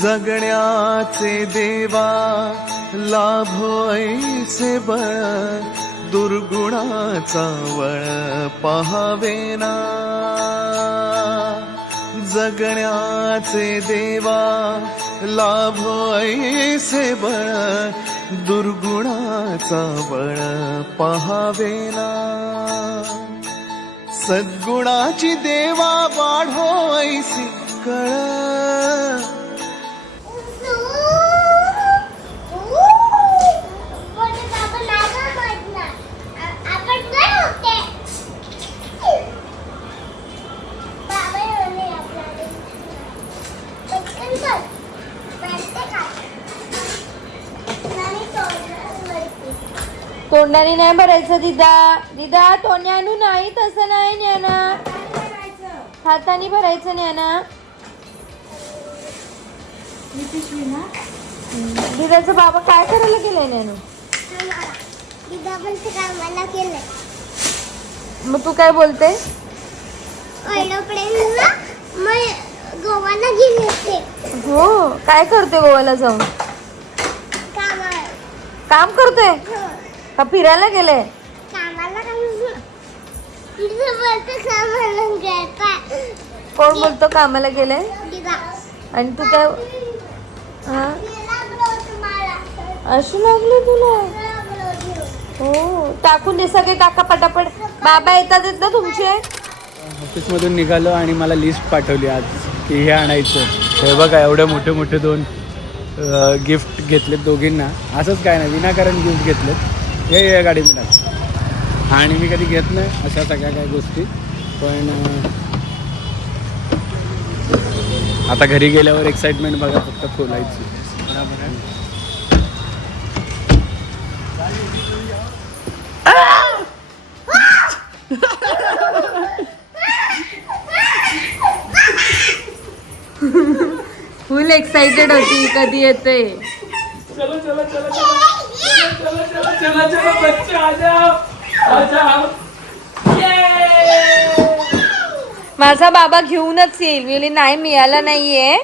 जगण्याचे देवा लाभो ऐसे बळ, दुर्गुणाचा वळ पहावेना. जगण्याचे देवा लाभो ऐसे बळ, दुर्गुणाचा बळ पहावेना. सद्गुणाची देवा वाढो ऐसी कळ. तोंडाने नाही भरायचं दिदा. दिदा तोंडाने नाही, तसं नाही न्याना. हाताने भरायचं न्याना. दिदाचं बाबा काय करायला गेलंय न्यानू? मग तू काय बोलते? गोवाला गेले. हो, काय करते गोव्याला जाऊन? काम करते का फिरायला गेले? कोण बोलतो कामाला गेले? आणि तू काय अशी लागली तुला? हो, टाकून दे सगळे, टाका पटापट. बाबा येतात ना तुमचे? ऑफिसमधून निघालो आणि मला लिस्ट पाठवली आज की हे आणायचं. हे बघा एवढे मोठे मोठे 2 गिफ्ट घेतलेत दोघींना. असंच काय नाही, विनाकारण गिफ्ट घेतलेत. हे गाडी मिळाली आणि मी कधी घेत नाही अशा सगळ्या काही गोष्टी. पण आता घरी गेल्यावर एक्साइटमेंट बघा फक्त खोलायची. बरोबर आहे. फुल एक्साइटेड होती कधी येते. चलो चलो चलो चलो चलो चलो चलो चलो बच्चे आ जाओ आ जाओ. माझा बाबा घेऊनच येईल. मी नाही, मिळालं नाहीये,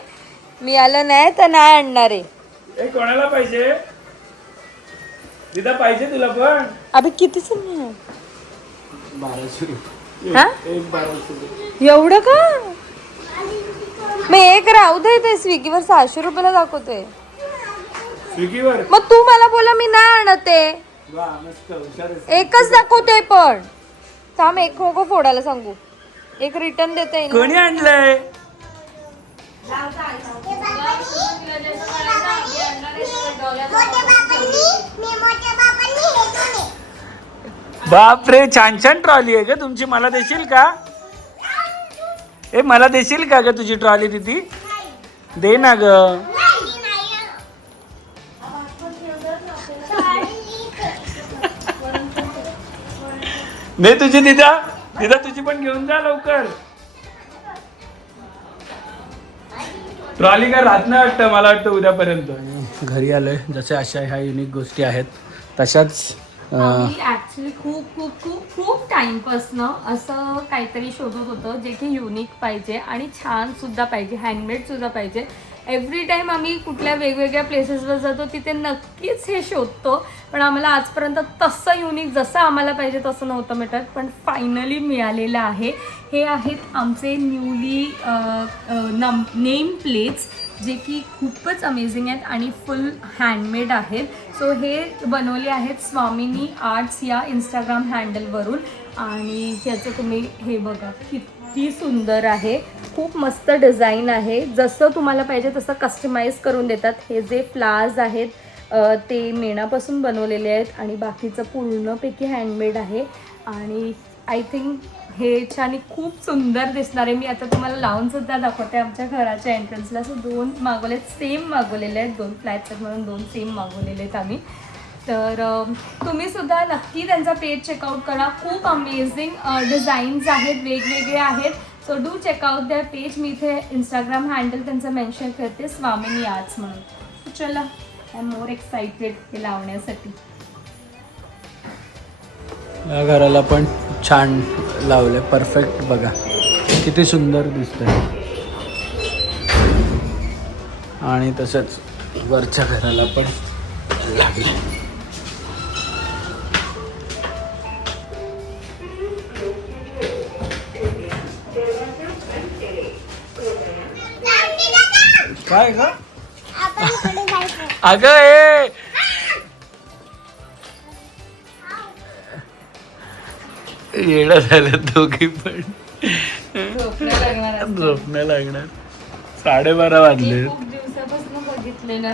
मिळालं नाही तर नाही आणणार आहे. हे कोणाला पाहिजे? दिदा पाहिजे तुला पण? अबे कितीच मिळाल? 1200. हा? एक 1200. एवढं का? मग एक राहू दे. ते स्विगीवर 600 रुपयाला दाखवते. स्विगीवर? मग तू मला बोला मी नाही आणते. वा मस्त, हुशार आहेस. एकच दाखवते पण. थांब, एक नको फोडायला सांगू. एक रिटर्न देता येईल. कोणी आणलंय? बापरे, छान छान ट्रॉली आहे का तुमची? मला देशील का? ए मला देशील का ग तुझी ट्रॉली? तिथे दे ना ग. दे तुझी. दिदा दिदा तुझी पण घेऊन जा लवकर. ट्रॉली काय राहत नाही वाटतं, मला वाटतं उद्यापर्यंत. घरी आलोय. जसे अशा ह्या युनिक गोष्टी आहेत तशाच आम्ही ऍक्च्युली खूप खूप खूप खूप टाइमपासनं असं काहीतरी शोधत होतं जे की युनिक पाहिजे आणि छान सुद्धा पाहिजे, हँडमेड सुद्धा पाहिजे. एव्हरी टाईम आम्ही कुठल्या वेगवेगळ्या प्लेसेसवर जातो तिथे नक्कीच हे शोधतो, पण आम्हाला आजपर्यंत तसं युनिक जसं आम्हाला पाहिजे तसं नव्हतं मिळत. पण फायनली मिळालेलं आहे. हे आहेत आमचे न्यूली नेम प्लेट्स जे की खूपच अमेझिंग आहेत आणि फुल हँडमेड आहेत. सो हे बनवले आहेत स्वामिनी आर्ट्स या इंस्टाग्राम हँडलवरून. आणि ह्याचं तुम्ही हे बघा किती सुंदर आहे. खूप मस्त डिझाईन आहे. जसं तुम्हाला पाहिजे तसं कस्टमाइज करून देतात. हे जे फ्लावर्स आहेत ते मेणापासून बनवलेले आहेत आणि बाकीचं पूर्णपैकी हँडमेड आहे. आणि आय थिंक हे छान खूप सुंदर दिसणार आहे. मी आता तुम्हाला लावूनसुद्धा दाखवते. आमच्या घराच्या एंट्रन्सला असं 2 मागवलेत, सेम मागवलेले आहेत. 2 फ्लॅट्स आहेत म्हणून 2 सेम मागवलेले आहेत आम्ही. तर तुम्हीसुद्धा नक्की त्यांचा पेज चेकआउट करा. खूप अमेझिंग डिझाईन्स आहेत, वेगवेगळे आहेत. So do check out their page. मी इथे इंस्टाग्राम हँडल त्यांचं मेन्शन करते, स्वामिनी आर्ट्स म्हणून. चला, आय एम मोर एक्साइटेड हे लावण्यासाठी. या घराला पण छान लावले, परफेक्ट. बघा किती सुंदर दिसतंय. आणि तसंच वरच्या घराला पण लागले. काय ग अगं ए येडा झालं दोघी पण. झोपण्या लागणार. 12:30 वाजले. खूप दिवसापासून बघितलेलं.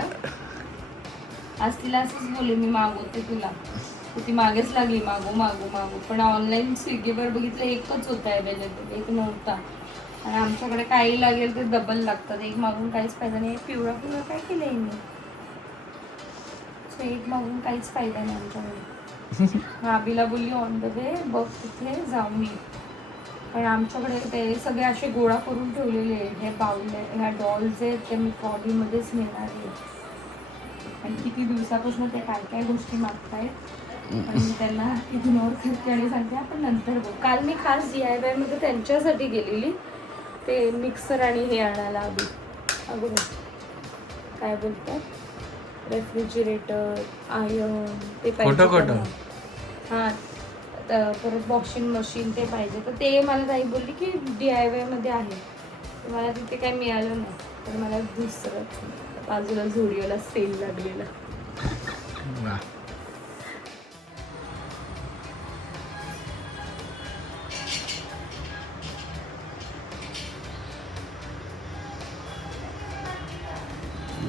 आज तिला असंच बोलले मी मागवते तुला, ती मागेच लागली मागू मागू मागू. पण ऑनलाईन स्विगीवर बघितलं एकच होता अवेलेबल, एक नव्हता. आणि आमच्याकडे काही लागेल ते डबल लागतात. एक मागून काहीच फायदा नाही. पिवळा पिवळा काय केलंय मी, एक मागून काहीच फायदा नाही आमच्याकडे. आबीला बोलली ऑन द वे बघ तिथे जाऊन ये. पण आमच्याकडे ते सगळे असे गोळा करून ठेवलेले हे बाउल, ह्या डॉल्स आहेत ते मी ट्रॉलीमध्येच नेणार आहे. आणि किती दिवसापासून ते काय काय गोष्टी मागतायत आणि मी त्यांना इग्नोर करते आणि सांगते आपण नंतर बघू. काल मी खास DIY मध्ये त्यांच्यासाठी गेलेली ते मिक्सर आणि हे आणायला. अगोदर काय बोलतात रेफ्रिजरेटर, आयर्न ते पाहिजे. हां परत वॉशिंग मशीन ते पाहिजे. तर ते मला ताई बोलली की DIY मध्ये आहे. मला तिथे काही मिळालं नाही. तर मला दुसरं बाजूला झुडिओला सेल लागलेला.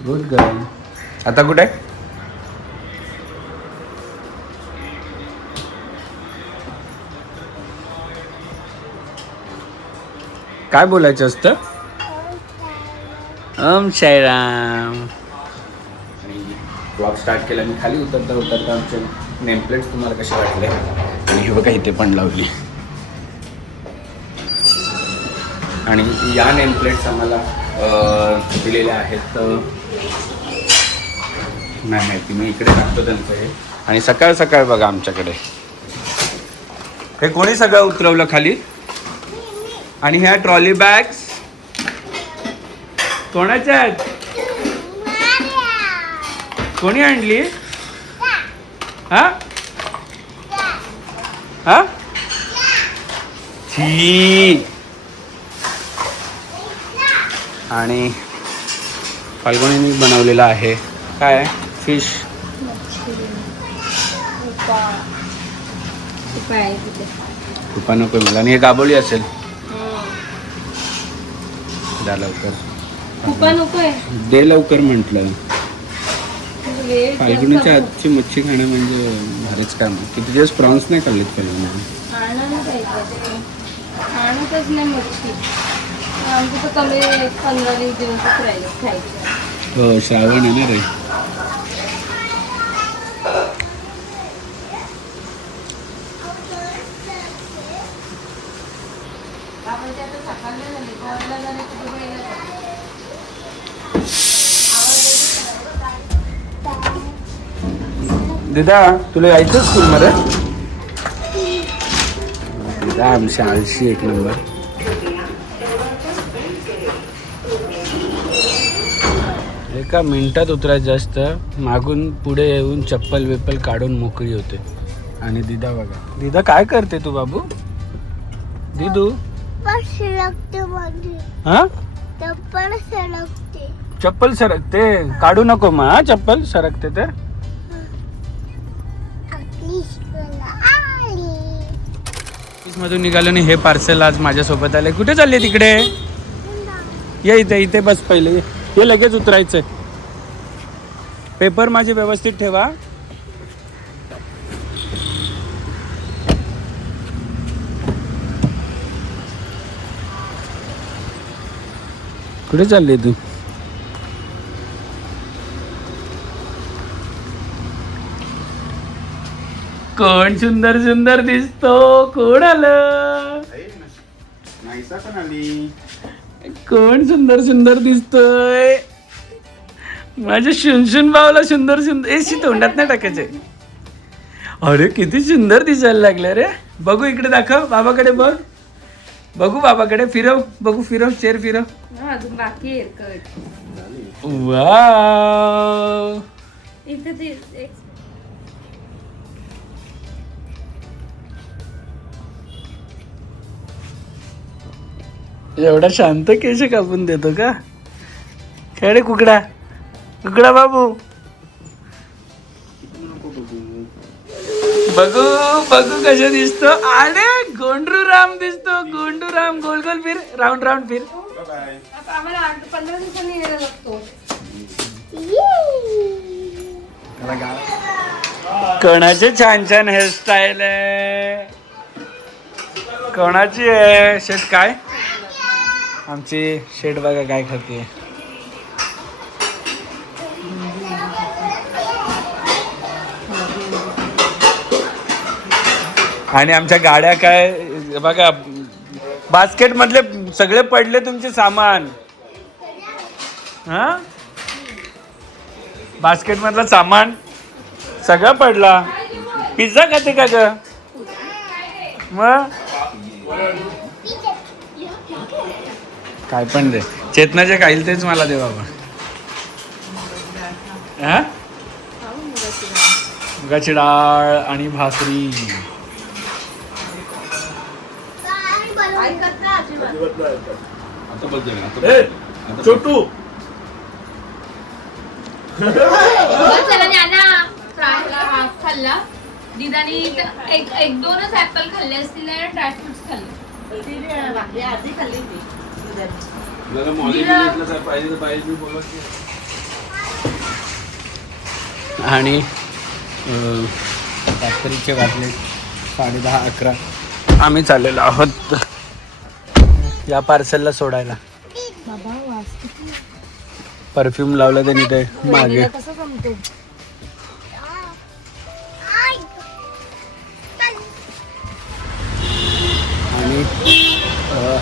Good girl. आता कुठे आहे? काय बोलायचं असतं? ओम साईराम. ब्लॉग स्टार्ट केला मी. खाली उतरता उतरता आमचे नेमप्लेट्स तुम्हाला कसे वाटले? आणि हे बघा इथे पण लावली. आणि या नेमप्लेट्स आम्हाला दिलेल्या आहेत. नाही माहिती, मी इकडे टाकतो त्यांचं हे. आणि सकाळ सकाळ बघा आमच्याकडे हे कोणी सगळं उतरवलं खाली. आणि ह्या ट्रॉली बॅग्स कोणाच्या आहेत? कोणी आणली? हा हा ठीक. आणि फाल्गुनीने बनवलेला आहे काय फिश. कृपा नको मला. आणि हे गाबोळी असेल. द्या लवकर. खूप नकोय दे लवकर म्हटलं. फाल्गुनीच्या आजची मच्छी खाणं म्हणजे भारीच काम. किती दिवस प्रॉन्स नाही खाल्लेत फाल्गुनी. आणतच नाही मच्छी. आमचं तर कमी 15-20 दिवसच राहिले खायचं. हो श्रावण आहे ना रे. दिदा तुला यायचं स्कूलमध्ये? दिदा आमची आळशी एक नंबर. एका मिनिटात उतरायचं असतं. मागून पुढे येऊन चप्पल विप्पल काढून मोकळी होते. आणि दिदा बघा. दिदा काय करते तू बाबू? दिदू हा चप्पल सरकते. काढू नको मग हा चप्पल सरकते तर. मधून निघालो आणि हे पार्सल आज माझ्यासोबत आले. कुठे चालले तिकडे? ये इथे इथे बस पहिले. हे लगेच उतरायचंय. पेपर माझे व्यवस्थित ठेवा. कुठे चालले तू? कोण सुंदर सुंदर दिसतो? कोण आलं? कोण सुंदर सुंदर दिसतोय? माझ्या शुनशुन भावला सुंदर सुंदर. एशी तोंडात नाही टाकायचे. अरे किती सुंदर दिसायला लागले रे. बघू इकडे दाखव. बाबाकडे बघ. बघू बाबाकडे, फिरव बघू, फिरव चेअर फिरव. अजून बाकी आहे कट. वाव. इथे ते एवढा शांत केश कापून देतो का? काय रे कुकडा, कुकडा बाबू. बघू बघू कशा दिसतो. अरे गोंडूराम दिसतो, गोंडूराम. गोल गोल फिर, राऊंड राऊंड फिर. आम्हाला 15 दिवसांनी यायला लागतो. कोणाचे छान छान हेअरस्टाईल आहे, कोणाची आहे. शेट काय, आमची शेट बघा काय खाते. आणि आमच्या गाड्या काय बघा, बास्केट मधले सगळे पडले तुमचे सामान. हा, बास्केट मधलं सामान सगळं पडला. पिझ्झा खाते का ग मग? काय पण दे, चेतनाचे खाईल तेच मला दे बाबा. हा, मुगाची डाळ आणि भाकरी. छोटू खाल्ला दिदानी एक दोनच ऍपल खाल्ले असतील आणि ड्राय फ्रुट्स खाल्ले. आणि रात्रीचे वाजले 10:30-11. आम्ही चाललेलो आहोत या पार्सलला सोडायला. परफ्यूम लावलं त्यांनी ते मागे. आणि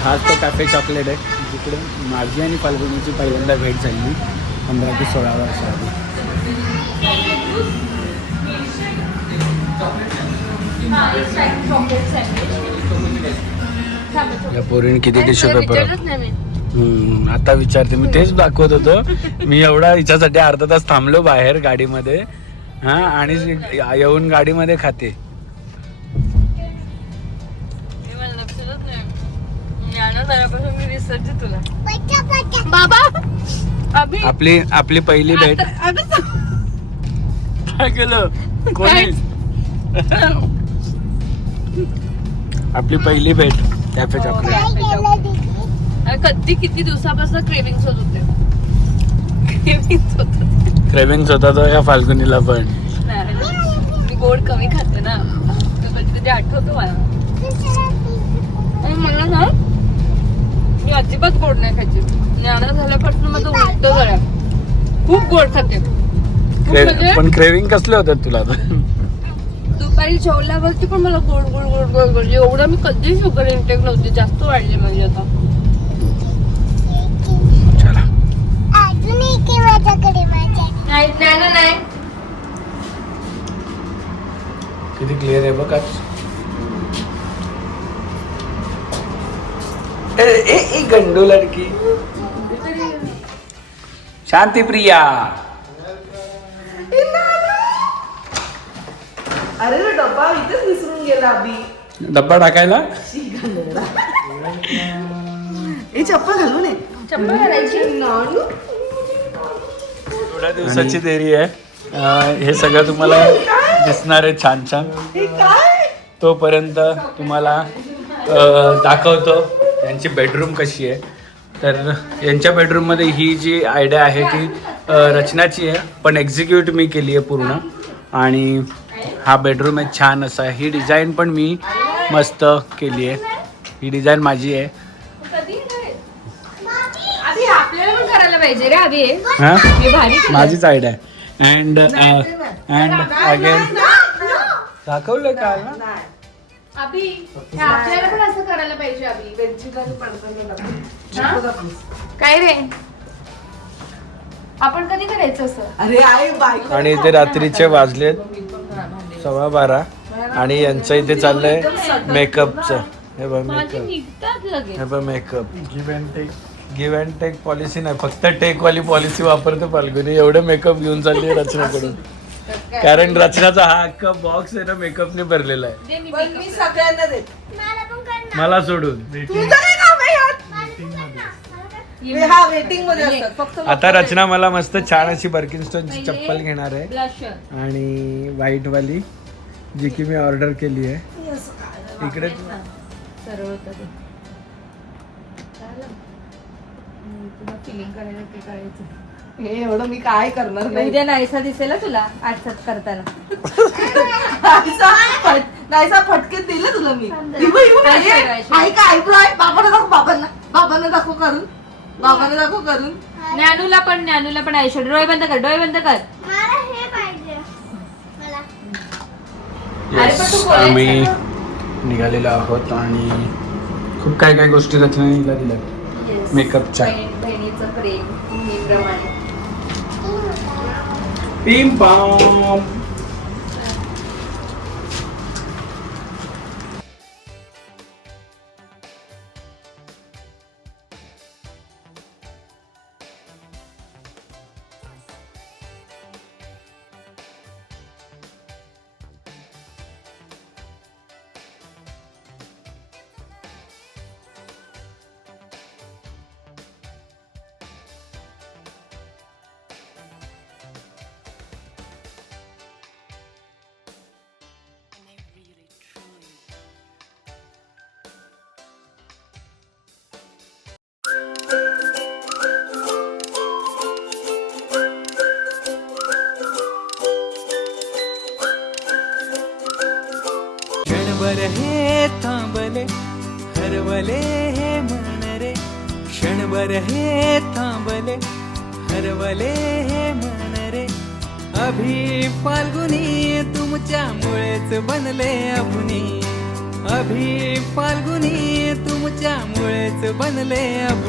हाच तो कॅफे चॉकलेट आहे जिकडे माझी आणि फाल्गुनीची पहिल्यांदा भेट झाली 15 ते 16 वर्षाआधी. या पोरीने किती टिश्यू पेपर. आता विचारते, मी तेच दाखवत होतो. मी एवढा हिच्यासाठी अर्धा तास थांबलो बाहेर गाडीमध्ये. हा, आणि येऊन गाडीमध्ये खाते. आपली पहिली भेट. काय केलं कोणी? आपली पहिली भेट कॅफे चॉकलेट. कधी किती दिवसापासून क्रेविंग्स होत होते. क्रेविंग्स होता तो या फाल्गुनीला पण. मी गोड कमी खाते ना, कधी कधी आठवतो मला. आणि मला ना, मी अजिबात गोड नाही खायची. ज्ञान झाल्यापासून माझं उलट झालं, खूप गोड खाते. पण क्रेविंग कसले होतात तुला? दुपारी जेवल्यावरती पण मला गोड गोड गोड गोड गोड. एवढं मी कधी शुगर इंटेक नव्हती, जास्त वाढली माझी आता. नाही किती क्लिअर आहे बघ आज. ए गंडू लडकी. शांती प्रिया. अरे डब्बा इथेच विसरून गेला अभि. डब्बा टाकायला. हे चप्पल घालून ये. चप्पल घालायची. थोड्या दिवसाची देरी आहे. हे सगळं तुम्हाला दिसणार आहे छान छान. तोपर्यंत तुम्हाला दाखवतो यांची बेडरूम कशी आहे. तर यांच्या बेडरूममध्ये ही जी आयडिया आहे ती रचनाची आहे, पण एक्झिक्यूट मी केली आहे पूर्ण. आणि हा बेडरूम आहे छान असा. ही डिझाईन पण मी मस्त केली आहे. ही डिझाईन माझी आहे. आपल्याला पण करायला पाहिजे रे अभि. हां, माझीच आयडिया आहे. अँड अगेन दाखवलं काल ना अभि, आपल्याला पण असं करायला पाहिजे अभि. काय रे, आपण कधी करायचं असं? अरे आई बायको. आणि इथे रात्रीचे वाजलेत 12:15 आणि यांचं इथे चाललंय मेकअपचं. हे बघ माझे मेकअप, निघतात लगेच. हे बघ makeup. Give and take policy नाही, फक्त टेक वाली पॉलिसी वापरतो फाल्गुनी. एवढे मेकअप घेऊन चालली आहे रचनाकडून. कारण रचनाचा हा अख्खा बॉक्स आहे ना मेकअपने भरलेला आहे, दे मी पण मी makeup. सगळ्यांना देते. मला सोडून. तुझं काय काम आहे यात? हा वेटिंग मध्ये असतात फक्त. आता रचना मला मस्त छान अशी बर्किनस्टोनची पहिले चप्पल घेणार आहे Blusher. आणि व्हाईट वाली, जी की मी ऑर्डर केली आहे. इकडे सरळ होतं ते. चालेल. तुला फिलिंग करायला ते करायचं. हे एवढं मी काय करणार नाही. उद्या नाहीसा दिसेल हं तुला आठसात करताना. नाहीसा फटकेत दिलं तुला मी. ऐश्वर्या. आई का आयब्रो आहे? बाबांना दाखव, बाबांना दाखव करून. बाबांना दाखव करून. ज्ञानूला पण ऐश्वर्या. डोळे बंद कर, डोळे बंद कर. मला हे पाहिजे मला अरे पण तू बोलायचं आम्ही ना. निघालेलो आहोत आणि खूप काय काय गोष्टी रचनेला दिल्या. Yes. मेकअपच्या. बहिणीचं प्रेम नेहमीप्रमाणे. Pym palm. क्षणभर हे थांबले हरवले हे मन रे, क्षणभर हे थांबले हरवले हे मन रे. अभि फाल्गुनी तुमच्यामुळेच बनले अभुनी, अभि फाल्गुनी तुमच्यामुळेच बनले अभुनी.